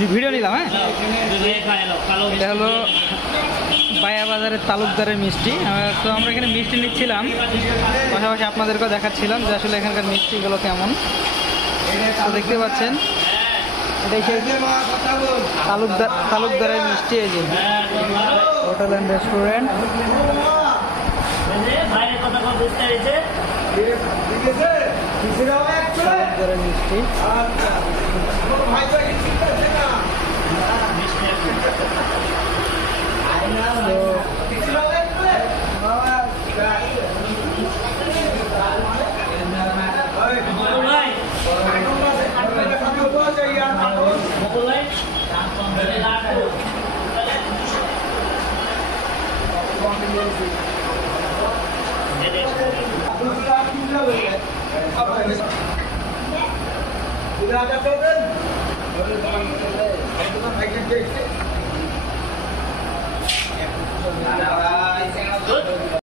Video নিলাম। হ্যাঁ, এটা হলো বায়া বাজারের তালুকদারের মিষ্টি। তো আমরা এখানে মিষ্টি নিচ্ছিলাম, পাশাপাশি আপনাদেরকেও দেখাচ্ছিলাম যে আসলে এখানকার মিষ্টিগুলো কেমন। তো দেখতে পাচ্ছেন এটাই সেই তালুকদারের মিষ্টি। এই যে হোটেল অ্যান্ড রেস্টুরেন্ট তালুকদারের মিষ্টি। Sudah ada token?